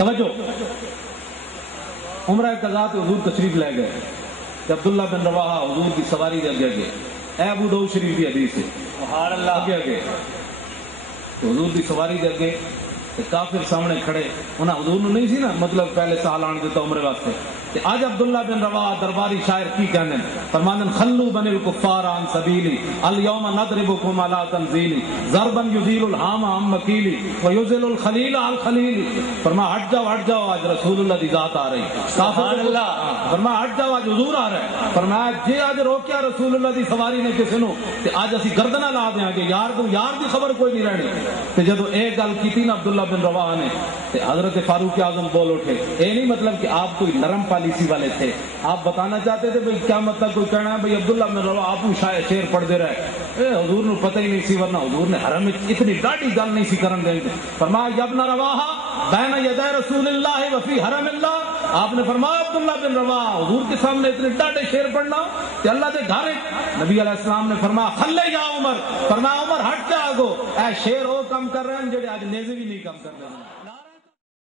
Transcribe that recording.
توجہ، عمرہ قضا تے حضور تشریف لے گئے کہ عبداللہ بن رواحہ حضور کی سواری دے اگے گئے، اے ابو داؤد شریف کی حدیث ہے، سبحان اللہ، اگے تو حضور کی سواری دے اگے کافر سامنے کھڑے، انہاں حضور نو نہیں سی نا مطلب پہلے سال آن دیتا عمرے واسطے، کہ آج عبداللہ بن رواحہ درباری شاعر کی کہنے فرماندن خلو بن الکفار عن سبیلی اليوم نضربکم علی تنزیلی ضربا یزیل الحام عن مکیلی ویزل الخلیل عن خلیلی، فرمایا ہٹ جاؤ آج رسول اللہ دی ذات آ رہی، سبحان اللہ، فرمایا ہٹ جاؤ آج حضور آ رہا ہے، فرمایا جی آج روکیا رسول اللہ دی سواری نے کسی نو تے آج اسی گردناں لا دیاں گے، یار دی خبر کوئی نہیں رہنی۔ تے جدو ایک گل کیتی نا عبداللہ بن رواحہ نے تے حضرت فاروق اعظم بول اٹھے، اے نہیں مطلب کہ آپ کوئی نرم پالیسی والے تھے، آپ بتانا چاہتے تھے بھئی کیا مطلب کوئی کہنا ہے بھئی عبداللہ بن رواحہ آپ شعر پڑھ دے رہے، حضور نے پتہ ہی نہیں سی، ورنہ حضور نے حرم میں اتنی ڈاڑی گل نہیں سی کرن دیں گے۔ فرمایا یا ابن رواحہ بین یدی رسول اللہ وفی حرم اللہ، آپ نے فرمایا عبداللہ بن رواحہ حضور کے سامنے اتنے ڈاڑے شعر پڑھنا کہ اللہ دے گھر، نبی علیہ السلام نے فرمایا خلے یا عمر، فرمایا عمر ہٹ جا آگو، اے شعر وہ کم کر رہے ہیں جڑے آج نیزے بھی نہیں کم کر رہے ہیں۔